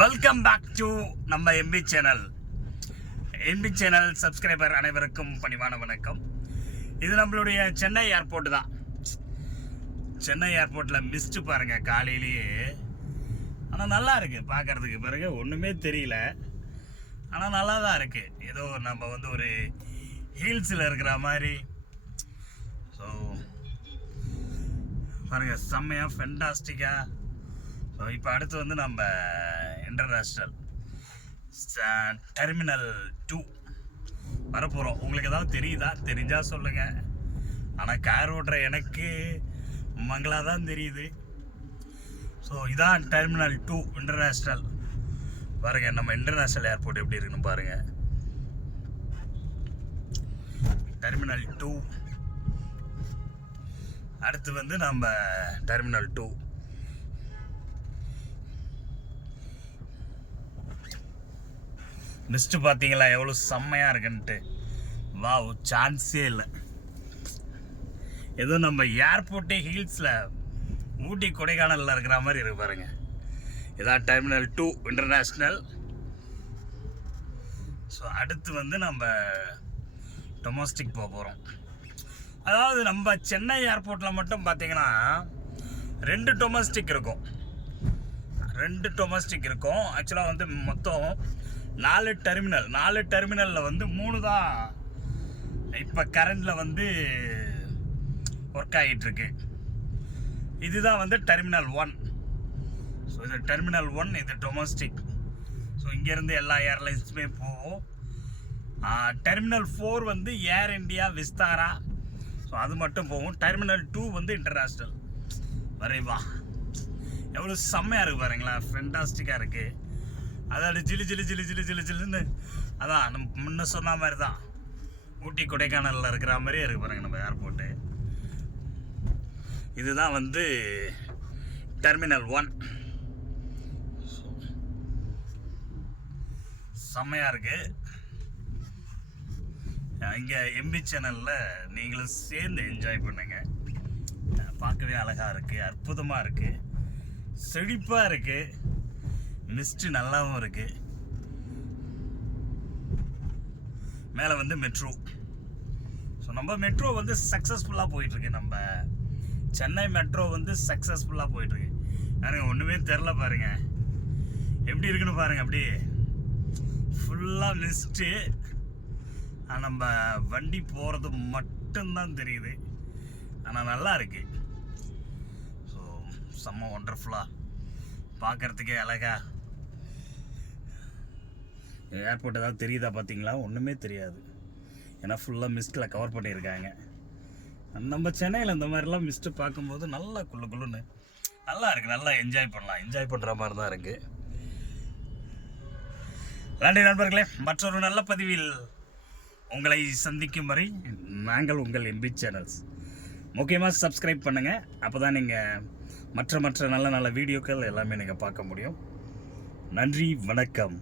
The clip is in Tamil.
வெல்கம் பேக் டு நம்ம MP channel. MP channel subscriber அனைவருக்கும் பணிவான வணக்கம். இது நம்மளுடைய சென்னை ஏர்போர்ட் தான். சென்னை ஏர்போர்ட்டில் மிஸ்ட்டு பாருங்கள் காலையிலேயே. ஆனால் நல்லா இருக்குது பார்க்குறதுக்கு. பிறகு ஒன்றுமே தெரியல, ஆனால் நல்லா தான் இருக்குது. ஏதோ நம்ம வந்து ஒரு ஹில்ஸில் இருக்கிற மாதிரி. ஸோ பாருங்கள், செம்மையாக ஃபென்டாஸ்டிக்காக. ஸோ இப்போ அடுத்து வந்து நம்ம இன்டர்நேஷ்னல் டெர்மினல் 2 வரப்போகிறோம். உங்களுக்கு ஏதாவது தெரியுதா? தெரிஞ்சால் சொல்லுங்கள். ஆனால் கார் ஓட்டுற எனக்கு மங்களாக தான் தெரியுது. ஸோ இதான் டெர்மினல் 2 இன்டர்நேஷ்னல். பாருங்கள், நம்ம இன்டர்நேஷ்னல் ஏர்போர்ட் எப்படி இருக்குன்னு பாருங்கள். டெர்மினல் 2 அடுத்து வந்து நம்ம டெர்மினல் 2. மிஸ்ட்டு பார்த்தீங்களா எவ்வளோ செம்மையாக இருக்குன்ட்டு? வாவ், சான்ஸே இல்லை. ஏதோ நம்ம ஏர்போர்ட்டே ஹில்ஸில் ஊட்டி கொடைக்கானலில் இருக்கிற மாதிரி இருக்கு பாருங்க. இதான் டெர்மினல் 2 இன்டர்நேஷ்னல். ஸோ அடுத்து வந்து நம்ம டொமஸ்டிக் போக போகிறோம். அதாவது நம்ம சென்னை ஏர்போர்ட்டில் மட்டும் பார்த்தீங்கன்னா 2 டொமஸ்டிக் இருக்கும். 2 டொமஸ்டிக் இருக்கும். ஆக்சுவலாக வந்து மொத்தம் 4 டெர்மினல். 4 டெர்மினலில் வந்து 3 தான் இப்போ கரண்டில் வந்து ஒர்க் ஆகிட்டுருக்கு. இதுதான் வந்து டெர்மினல் 1. ஸோ இது டெர்மினல் 1, இது டொமஸ்டிக். ஸோ இங்கேருந்து எல்லா ஏர்லைன்ஸுமே போகும். டெர்மினல் 4 வந்து ஏர் இண்டியா, விஸ்தாரா, ஸோ அது மட்டும் போகும். டெர்மினல் 2 வந்து இன்டர்நேஷ்னல். வரைவா எவ்வளோ செம்மையாக இருக்குது பாருங்களா, ஃபென்டாஸ்டிக்காக இருக்குது. அதாவது ஜிலு ஜிலு ஜிலு ஜிலு ஜிலு ஜிலுன்னு, அதான் நம்ம முன்ன சொன்ன மாதிரி தான் ஊட்டி கொடைக்கானலில் இருக்கிற மாதிரியே இருக்கு பாருங்க நம்ம ஏர்போர்ட்டு. இதுதான் வந்து டெர்மினல் 1. செம்மையாக இருக்குது. இங்கே எம்பி சேனலில் நீங்களும் சேர்ந்து என்ஜாய் பண்ணுங்க. பார்க்கவே அழகாக இருக்குது, அற்புதமாக இருக்குது, செழிப்பாக இருக்குது, மிஸ்ட்டு நல்லாவும் இருக்குது. மேலே வந்து மெட்ரோ. ஸோ நம்ம மெட்ரோ வந்து சக்ஸஸ்ஃபுல்லாக போயிட்டுருக்கு. நம்ம சென்னை மெட்ரோ வந்து சக்ஸஸ்ஃபுல்லாக போயிட்டுருக்கு. பாருங்க, ஒன்றுமே தெரில பாருங்க எப்படி இருக்குன்னு பாருங்கள். அப்படியே ஃபுல்லாக மிஸ்ட்டு. நம்ம வண்டி போகிறது மட்டும்தான் தெரியுது. ஆனால் நல்லா இருக்குது. ஸோ செம்ம ஒண்டர்ஃபுல்லாக, பார்க்குறதுக்கே அழகா. ஏர்போர்ட் ஏதாவது தெரியுதா பார்த்தீங்களா? ஒன்றுமே தெரியாது, ஏன்னா ஃபுல்லாக மிஸ்ட்டில் கவர் பண்ணியிருக்காங்க. நம்ம சென்னையில் இந்த மாதிரிலாம் மிஸ்ட்டு பார்க்கும்போது நல்லா குள்ளுன்னு நல்லா இருக்குது. நல்லா என்ஜாய் பண்ணலாம். என்ஜாய் பண்ணுற மாதிரி தான் இருக்குது. நன்றி நண்பர்களே. மற்றொரு நல்ல பதிவில் உங்களை சந்திக்கும் வரை நாங்கள் உங்கள் எம்பி சேனல்ஸ். முக்கியமாக சப்ஸ்கிரைப் பண்ணுங்கள். அப்போ தான் நீங்கள் மற்ற நல்ல நல்ல வீடியோக்கள் எல்லாமே நீங்கள் பார்க்க முடியும். நன்றி, வணக்கம்.